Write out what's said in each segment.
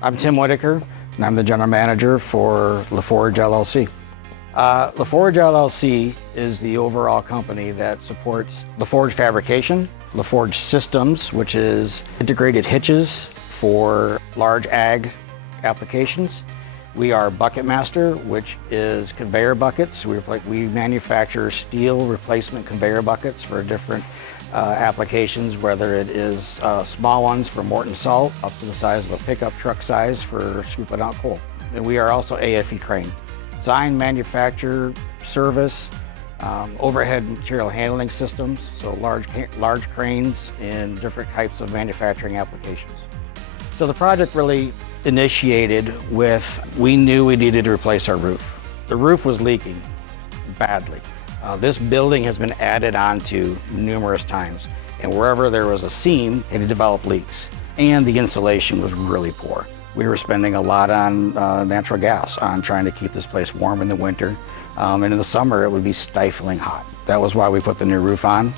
I'm Tim Whitaker, and I'm the General Manager for LaForge LLC. LaForge LLC is the overall company that supports LaForge Fabrication, LaForge Systems, which is integrated hitches for large ag applications. We are BucketMaster, which is conveyor buckets. We manufacture steel replacement conveyor buckets for different applications, whether it is small ones for Morton salt up to the size of a pickup truck size for scooping out coal. And we are also AFE Crane. Design, manufacture, service, overhead material handling systems, so large cranes in different types of manufacturing applications. So the project really initiated with, we knew we needed to replace our roof. The roof was leaking badly. This building has been added onto numerous times, and wherever there was a seam, it had developed leaks, and the insulation was really poor. We were spending a lot on natural gas on trying to keep this place warm in the winter, and in the summer it would be stifling hot. That was why we put the new roof on,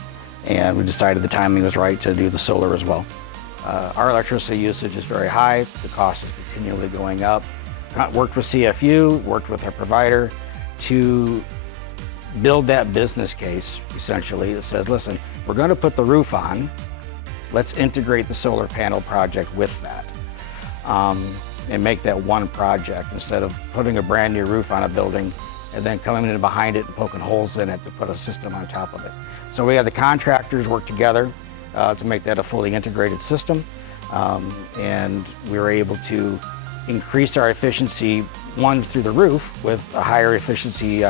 and we decided the timing was right to do the solar as well. Our electricity usage is very high. The cost is continually going up. Worked with CFU, worked with our provider to build that business case, essentially, that says, listen, we're going to put the roof on. Let's integrate the solar panel project with that and make that one project instead of putting a brand new roof on a building and then coming in behind it and poking holes in it to put a system on top of it. So we had the contractors work together to make that a fully integrated system, and we were able to increase our efficiency, one, through the roof with a higher efficiency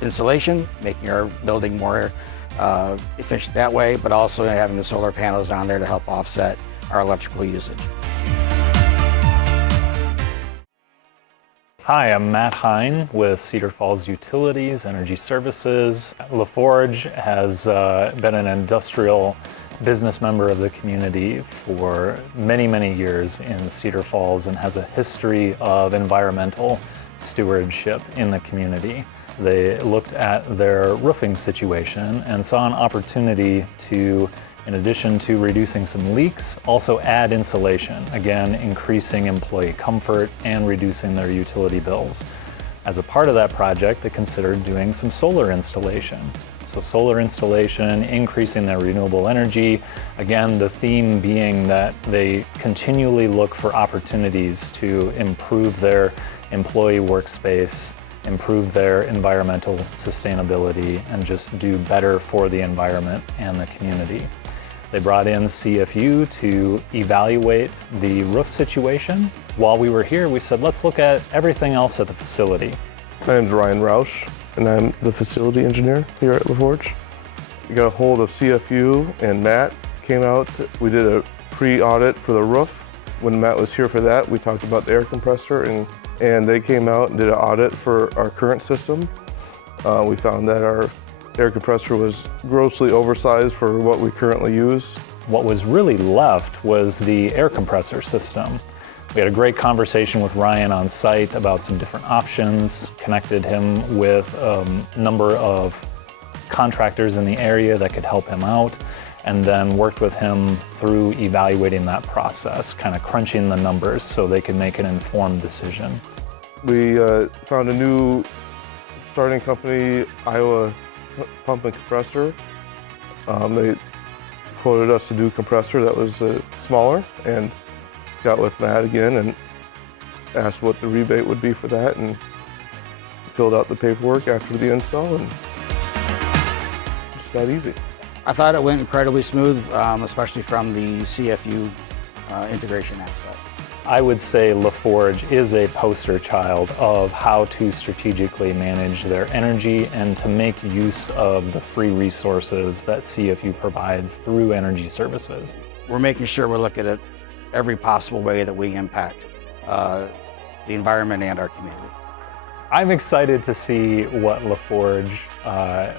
insulation, making our building more efficient that way, but also having the solar panels on there to help offset our electrical usage. Hi, I'm Matt Hine with Cedar Falls Utilities, Energy Services. LaForge has been an industrial business member of the community for many, many years in Cedar Falls and has a history of environmental stewardship in the community. They looked at their roofing situation and saw an opportunity to, in addition to reducing some leaks, also add insulation, again increasing employee comfort and reducing their utility bills. As a part of that project, they considered doing some solar installation. So solar installation, increasing their renewable energy, again the theme being that they continually look for opportunities to improve their employee workspace, improve their environmental sustainability, and just do better for the environment and the community. They brought in CFU to evaluate the roof situation. While we were here, we said, let's look at everything else at the facility. My name's Ryan Roush, and I'm the facility engineer here at LaForge. We got a hold of CFU, and Matt came out. We did a pre-audit for the roof. When Matt was here for that, we talked about the air compressor, and they came out and did an audit for our current system. We found that our air compressor was grossly oversized for what we currently use. What was really left was the air compressor system. We had a great conversation with Ryan on site about some different options, connected him with a number of contractors in the area that could help him out, and then worked with him through evaluating that process, kind of crunching the numbers so they could make an informed decision. We found a new starting company, Iowa Pump and Compressor. They quoted us a new compressor that was smaller, and got with Matt again and asked what the rebate would be for that, and filled out the paperwork after the install, and just that easy. I thought it went incredibly smooth, especially from the CFU integration aspect. I would say LaForge is a poster child of how to strategically manage their energy and to make use of the free resources that CFU provides through energy services. We're making sure we're looking at every possible way that we impact the environment and our community. I'm excited to see what LaForge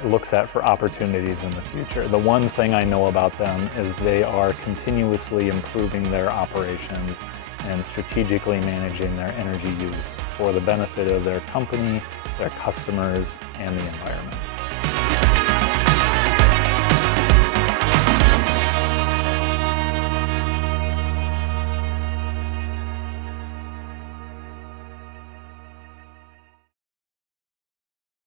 looks at for opportunities in the future. The one thing I know about them is they are continuously improving their operations and strategically managing their energy use for the benefit of their company, their customers, and the environment.